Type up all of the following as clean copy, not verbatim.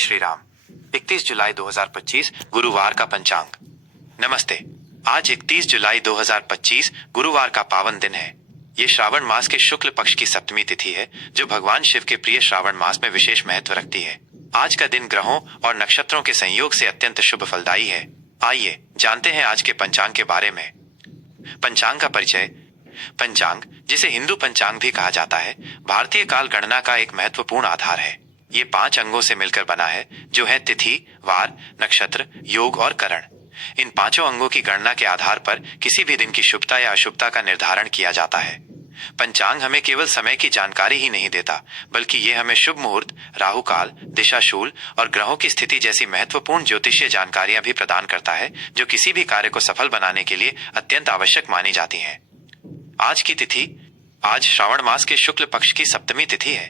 श्री राम। 31 जुलाई 2025 गुरुवार का पंचांग। नमस्ते। आज 31 जुलाई 2025 गुरुवार का पावन दिन है। ये श्रावण मास के शुक्ल पक्ष की सप्तमी तिथि है, जो भगवान शिव के प्रिय श्रावण मास में विशेष महत्व रखती है। आज का दिन ग्रहों और नक्षत्रों के संयोग से अत्यंत शुभ फलदायी है। आइए जानते हैं आज के पंचांग के बारे में। पंचांग का परिचय। पंचांग, जिसे हिंदू पंचांग भी कहा जाता है, भारतीय काल गणना का एक महत्वपूर्ण आधार है। ये 5 अंगों से मिलकर बना है, जो है तिथि, वार, नक्षत्र, योग और करण। इन 5 अंगों की गणना के आधार पर किसी भी दिन की शुभता या अशुभता का निर्धारण किया जाता है। पंचांग हमें केवल समय की जानकारी ही नहीं देता, बल्कि ये हमें शुभ मुहूर्त, राहु काल, दिशाशूल और ग्रहों की स्थिति जैसी महत्वपूर्ण ज्योतिषीय जानकारियां भी प्रदान करता है, जो किसी भी कार्य को सफल बनाने के लिए अत्यंत आवश्यक मानी जाती हैं। आज की तिथि। आज श्रावण मास के शुक्ल पक्ष की सप्तमी तिथि है।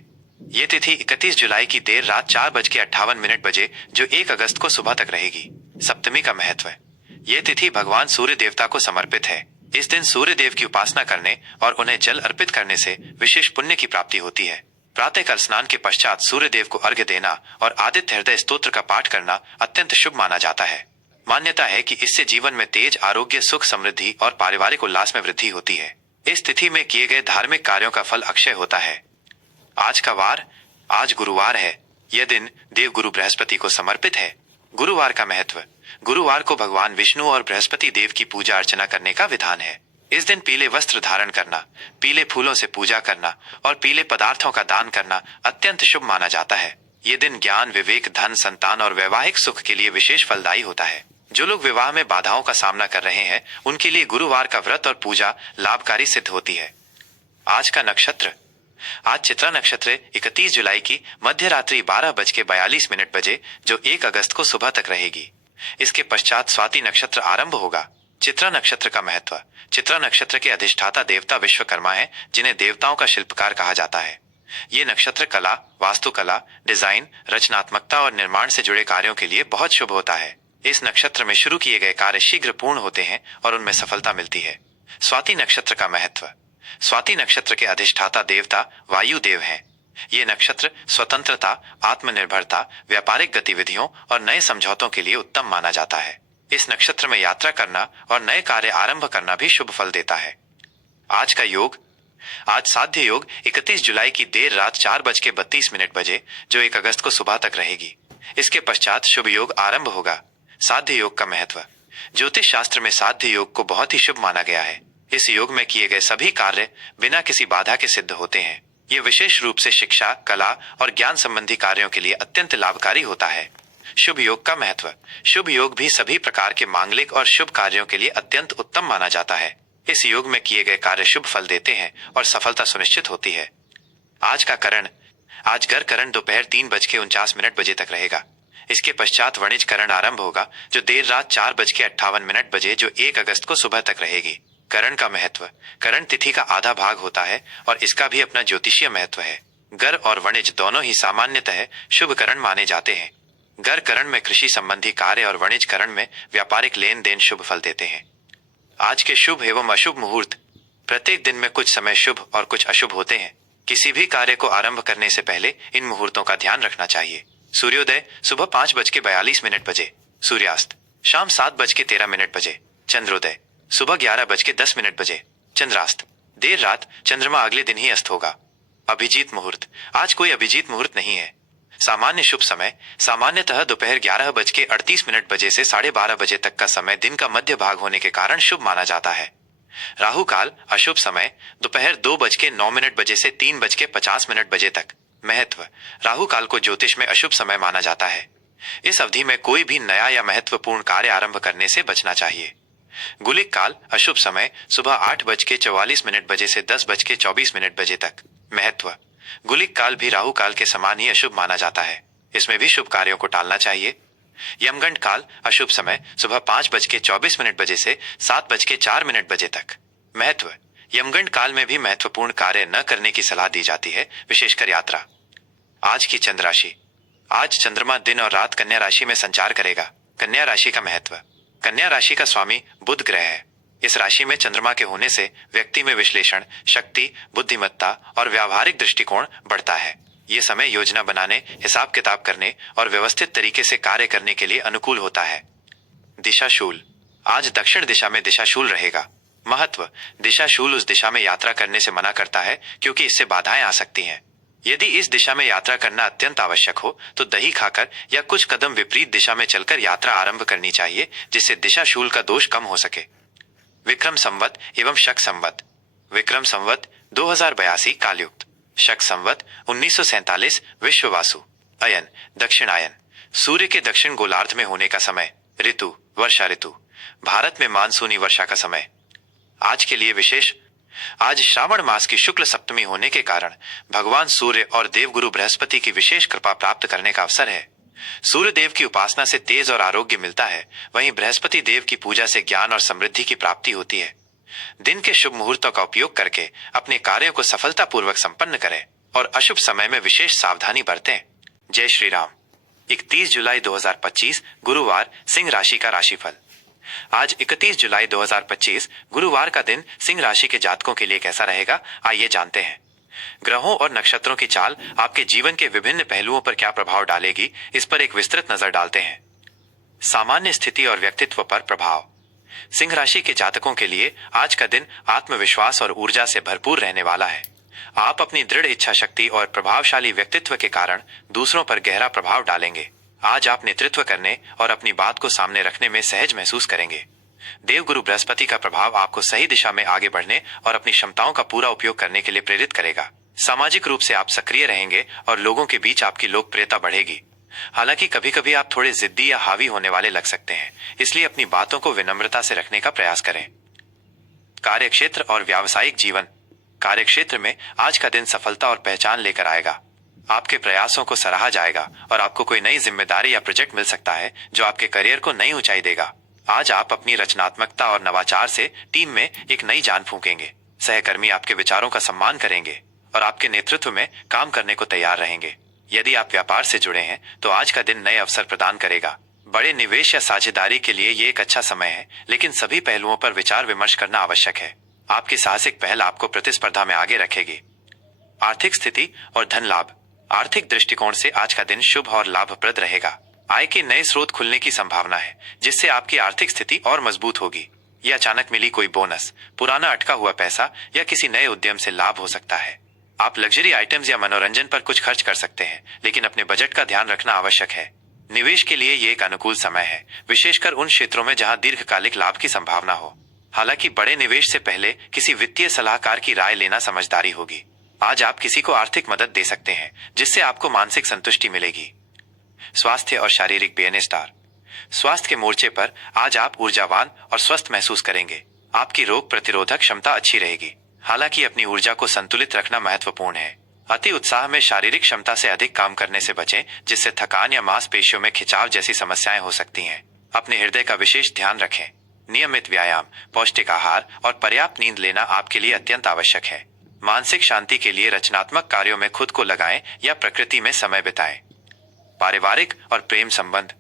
ये तिथि 31 जुलाई की देर रात 4:58 बजे, जो 1 अगस्त को सुबह तक रहेगी। सप्तमी का महत्व। ये तिथि भगवान सूर्य देवता को समर्पित है। इस दिन सूर्य देव की उपासना करने और उन्हें जल अर्पित करने से विशेष पुण्य की प्राप्ति होती है। प्रातःकाल स्नान के पश्चात सूर्य देव को अर्घ्य देना और आदित्य हृदय स्तोत्र का पाठ करना अत्यंत शुभ माना जाता है। मान्यता है कि इससे जीवन में तेज, आरोग्य, सुख, समृद्धि और पारिवारिक उल्लास में वृद्धि होती है। इस तिथि में किए गए धार्मिक कार्यों का फल अक्षय होता है। आज का वार। आज गुरुवार है। यह दिन देव गुरु बृहस्पति को समर्पित है। गुरुवार का महत्व। गुरुवार को भगवान विष्णु और बृहस्पति देव की पूजा अर्चना करने का विधान है। इस दिन पीले वस्त्र धारण करना, पीले फूलों से पूजा करना और पीले पदार्थों का दान करना अत्यंत शुभ माना जाता है। ये दिन ज्ञान, विवेक, धन, संतान और वैवाहिक सुख के लिए विशेष फलदायी होता है। जो लोग विवाह में बाधाओं का सामना कर रहे हैं, उनके लिए गुरुवार का व्रत और पूजा लाभकारी सिद्ध होती है। आज का नक्षत्र। आज चित्रा नक्षत्र 31 जुलाई की मध्य रात्रि 12:42 बजे, जो 1 अगस्त को सुबह तक रहेगी। इसके पश्चात स्वाति नक्षत्र आरंभ होगा। चित्रा नक्षत्र का महत्व। चित्रा नक्षत्र के अधिष्ठाता देवता विश्वकर्मा हैं, जिन्हें देवताओं का शिल्पकार कहा जाता है। ये नक्षत्र कला, वास्तुकला, डिजाइन, रचनात्मकता और निर्माण से जुड़े कार्यों के लिए बहुत शुभ होता है। इस नक्षत्र में शुरू किए गए कार्य शीघ्र पूर्ण होते हैं और उनमें सफलता मिलती है। स्वाति नक्षत्र का महत्व। स्वाति नक्षत्र के अधिष्ठाता देवता वायु देव हैं। ये नक्षत्र स्वतंत्रता, आत्मनिर्भरता, व्यापारिक गतिविधियों और नए समझौतों के लिए उत्तम माना जाता है। इस नक्षत्र में यात्रा करना और नए कार्य आरंभ करना भी शुभ फल देता है। आज का योग। आज साध्य योग 31 जुलाई की देर रात 4:32 बजे, जो 1 अगस्त को सुबह तक रहेगी। इसके पश्चात शुभ योग आरंभ होगा। साध्य योग का महत्व। ज्योतिष शास्त्र में साध्य योग को बहुत ही शुभ माना गया है। इस योग में किए गए सभी कार्य बिना किसी बाधा के सिद्ध होते हैं। ये विशेष रूप से शिक्षा, कला और ज्ञान संबंधी कार्यों के लिए अत्यंत लाभकारी होता है। शुभ योग का महत्व। शुभ योग भी सभी प्रकार के मांगलिक और शुभ कार्यों के लिए अत्यंत उत्तम माना जाता है। इस योग में किए गए कार्य शुभ फल देते हैं और सफलता सुनिश्चित होती है। आज का करण। आज गर करण दोपहर 3:49 बजे तक रहेगा। इसके पश्चात वणिज करण आरंभ होगा, जो देर रात 4:58 बजे, जो 1 अगस्त को सुबह तक रहेगी। करण का महत्व। करण तिथि का आधा भाग होता है और इसका भी अपना ज्योतिषीय महत्व है। गर और वणिज दोनों ही सामान्यतः शुभ करण माने जाते हैं। गर करण में कृषि संबंधी कार्य और वणिज करण में व्यापारिक लेन देन शुभ फल देते हैं। आज के शुभ एवं अशुभ मुहूर्त। प्रत्येक दिन में कुछ समय शुभ और कुछ अशुभ होते हैं। किसी भी कार्य को आरंभ करने से पहले इन मुहूर्तों का ध्यान रखना चाहिए। सूर्योदय सुबह 5:42 बजे। सूर्यास्त शाम 7:13 बजे। चंद्रोदय सुबह 11:10 बजे। चंद्रास्त देर रात। चंद्रमा अगले दिन ही अस्त होगा। अभिजीत मुहूर्त। आज कोई अभिजीत मुहूर्त नहीं है। सामान्य शुभ समय सामान्यतः दोपहर 11:38 बजे से 12:30 बजे तक का समय दिन का मध्य भाग होने के कारण शुभ माना जाता है। राहु काल अशुभ समय दोपहर 2:09 बजे से 3:50 बजे तक। महत्व। राहु काल को ज्योतिष में अशुभ समय माना जाता है। इस अवधि में कोई भी नया या महत्वपूर्ण कार्य आरंभ करने से बचना चाहिए। गुलिक काल अशुभ समय सुबह 8:44 बजे से 10:24 बजे तक। महत्व। गुलिक काल भी राहु काल के समान ही अशुभ माना जाता है। इसमें भी शुभ कार्यों को टालना चाहिए। यमगंड काल अशुभ समय सुबह 5:24 बजे से 7:04 बजे तक। महत्व। यमगंड काल में भी महत्वपूर्ण कार्य न करने की सलाह दी जाती है, विशेषकर यात्रा। आज की चंद्र राशि। आज चंद्रमा दिन और रात कन्या राशि में संचार करेगा। कन्या राशि का महत्व। कन्या राशि का स्वामी बुध ग्रह है। इस राशि में चंद्रमा के होने से व्यक्ति में विश्लेषण शक्ति, बुद्धिमत्ता और व्यावहारिक दृष्टिकोण बढ़ता है। ये समय योजना बनाने, हिसाब किताब करने और व्यवस्थित तरीके से कार्य करने के लिए अनुकूल होता है। दिशाशूल। आज दक्षिण दिशा में दिशाशूल रहेगा। महत्व। दिशाशूल उस दिशा में यात्रा करने से मना करता है क्योंकि इससे बाधाएं आ सकती हैं। यदि इस दिशा में यात्रा करना अत्यंत आवश्यक हो तो दही खाकर या कुछ कदम विपरीत दिशा में चलकर यात्रा आरंभ करनी चाहिए, जिससे दिशाशूल का दोष कम हो सके। विक्रम संवत एवं शक संवत। विक्रम संवत 2082 कालयुक्त, शक संवत 1947 विश्ववासु। अयन दक्षिणायन, सूर्य के दक्षिण गोलार्ध में होने का समय। ऋतु वर्षा ऋतु, भारत में मानसूनी वर्षा का समय। आज के लिए विशेष। आज श्रावण मास की शुक्ल सप्तमी होने के कारण भगवान सूर्य और देवगुरु बृहस्पति की विशेष कृपा प्राप्त करने का अवसर है। सूर्य देव की उपासना से तेज और आरोग्य मिलता है, वहीं बृहस्पति देव की पूजा से ज्ञान और समृद्धि की प्राप्ति होती है। दिन के शुभ मुहूर्तों का उपयोग करके अपने कार्यों को सफलतापूर्वक संपन्न करें और अशुभ समय में विशेष सावधानी बरतें। जय श्री राम। 31 जुलाई 2025 गुरुवार, सिंह राशि का राशिफल। आज 31 जुलाई 2025 गुरुवार का दिन सिंह राशि के जातकों के लिए कैसा रहेगा, आइए जानते हैं। ग्रहों और नक्षत्रों की चाल आपके जीवन के विभिन्न पहलुओं पर क्या प्रभाव डालेगी, इस पर एक विस्तृत नजर डालते हैं। सामान्य स्थिति और व्यक्तित्व पर प्रभाव। सिंह राशि के जातकों के लिए आज का दिन आत्मविश्वास और ऊर्जा से भरपूर रहने वाला है। आप अपनी दृढ़ इच्छा शक्ति और प्रभावशाली व्यक्तित्व के कारण दूसरों पर गहरा प्रभाव डालेंगे। आज आप नेतृत्व करने और अपनी बात को सामने रखने में सहज महसूस करेंगे। देवगुरु बृहस्पति का प्रभाव आपको सही दिशा में आगे बढ़ने और अपनी क्षमताओं का पूरा उपयोग करने के लिए प्रेरित करेगा। सामाजिक रूप से आप सक्रिय रहेंगे और लोगों के बीच आपकी लोकप्रियता बढ़ेगी। हालांकि कभी कभी आप थोड़े जिद्दी या हावी होने वाले लग सकते हैं, इसलिए अपनी बातों को विनम्रता से रखने का प्रयास करें। कार्यक्षेत्र और व्यावसायिक जीवन। कार्यक्षेत्र में आज का दिन सफलता और पहचान लेकर आएगा। आपके प्रयासों को सराहा जाएगा और आपको कोई नई जिम्मेदारी या प्रोजेक्ट मिल सकता है जो आपके करियर को नई ऊंचाई देगा। आज आप अपनी रचनात्मकता और नवाचार से टीम में एक नई जान फूंकेंगे। सहकर्मी आपके विचारों का सम्मान करेंगे और आपके नेतृत्व में काम करने को तैयार रहेंगे। यदि आप व्यापार से जुड़े हैं तो आज का दिन नए अवसर प्रदान करेगा। बड़े निवेश या साझेदारी के लिए ये एक अच्छा समय है, लेकिन सभी पहलुओं पर विचार विमर्श करना आवश्यक है। आपकी साहसिक पहल आपको प्रतिस्पर्धा में आगे रखेगी। आर्थिक स्थिति और धन लाभ। आर्थिक दृष्टिकोण से आज का दिन शुभ और लाभप्रद रहेगा। आय के नए स्रोत खुलने की संभावना है, जिससे आपकी आर्थिक स्थिति और मजबूत होगी। यह अचानक मिली कोई बोनस, पुराना अटका हुआ पैसा या किसी नए उद्यम से लाभ हो सकता है। आप लग्जरी आइटम्स या मनोरंजन पर कुछ खर्च कर सकते हैं, लेकिन अपने बजट का ध्यान रखना आवश्यक है। निवेश के लिए ये एक अनुकूल समय है, विशेषकर उन क्षेत्रों में जहां दीर्घकालिक लाभ की संभावना हो। हालांकि बड़े निवेश से पहले किसी वित्तीय सलाहकार की राय लेना समझदारी होगी। आज आप किसी को आर्थिक मदद दे सकते हैं, जिससे आपको मानसिक संतुष्टि मिलेगी। स्वास्थ्य और शारीरिक बेने स्टार। स्वास्थ्य के मोर्चे पर आज आप ऊर्जावान और स्वस्थ महसूस करेंगे। आपकी रोग प्रतिरोधक क्षमता अच्छी रहेगी। हालांकि अपनी ऊर्जा को संतुलित रखना महत्वपूर्ण है। अति उत्साह में शारीरिक क्षमता से अधिक काम करने से बचें, जिससे थकान या मांसपेशियों में खिंचाव जैसी समस्याएं हो सकती हैं। अपने हृदय का विशेष ध्यान रखें। नियमित व्यायाम, पौष्टिक आहार और पर्याप्त नींद लेना आपके लिए अत्यंत आवश्यक है। मानसिक शांति के लिए रचनात्मक कार्यों में खुद को लगाएं या प्रकृति में समय बिताएं। पारिवारिक और प्रेम संबंध।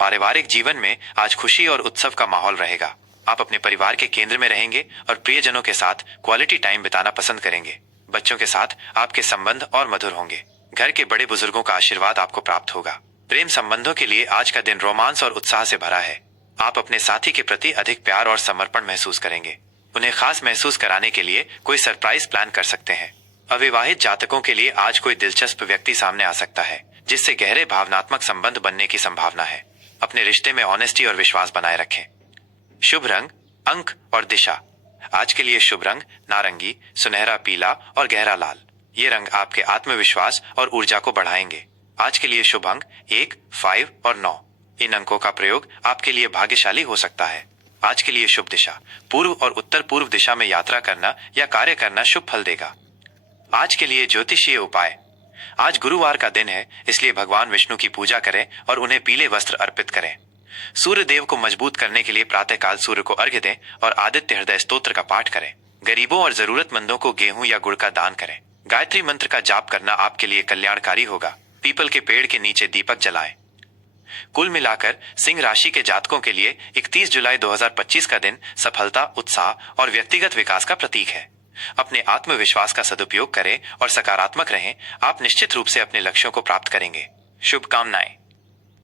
पारिवारिक जीवन में आज खुशी और उत्सव का माहौल रहेगा। आप अपने परिवार के केंद्र में रहेंगे और प्रियजनों के साथ क्वालिटी टाइम बिताना पसंद करेंगे। बच्चों के साथ आपके संबंध और मधुर होंगे। घर के बड़े बुजुर्गों का आशीर्वाद आपको प्राप्त होगा। प्रेम संबंधों के लिए आज का दिन रोमांस और उत्साह से भरा है। आप अपने साथी के प्रति अधिक प्यार और समर्पण महसूस करेंगे। उन्हें खास महसूस कराने के लिए कोई सरप्राइज प्लान कर सकते हैं। अविवाहित जातकों के लिए आज कोई दिलचस्प व्यक्ति सामने आ सकता है, जिससे गहरे भावनात्मक संबंध बनने की संभावना है। अपने रिश्ते में ऑनेस्टी और विश्वास बनाए रखें। शुभ रंग, अंक और दिशा। आज के लिए शुभ रंग नारंगी, सुनहरा पीला और गहरा लाल। ये रंग आपके आत्मविश्वास और ऊर्जा को बढ़ाएंगे। आज के लिए शुभ अंक 1, 5 और 9। इन अंकों का प्रयोग आपके लिए भाग्यशाली हो सकता है। आज के लिए शुभ दिशा पूर्व और उत्तर पूर्व दिशा में यात्रा करना या कार्य करना शुभ फल देगा। आज के लिए ज्योतिषीय उपाय। आज गुरुवार का दिन है, इसलिए भगवान विष्णु की पूजा करें और उन्हें पीले वस्त्र अर्पित करें। सूर्य देव को मजबूत करने के लिए प्रातःकाल सूर्य को अर्घ्य दें और आदित्य हृदय स्तोत्र का पाठ करें। गरीबों और जरूरतमंदों को गेहूं या गुड़ का दान करें। गायत्री मंत्र का जाप करना आपके लिए कल्याणकारी होगा। पीपल के पेड़ के नीचे दीपक जलाएं। कुल मिलाकर सिंह राशि के जातकों के लिए 31 जुलाई 2025 का दिन सफलता, उत्साह और व्यक्तिगत विकास का प्रतीक है। अपने आत्मविश्वास का सदुपयोग करें और सकारात्मक रहें। आप निश्चित रूप से अपने लक्ष्यों को प्राप्त करेंगे। शुभकामनाएं।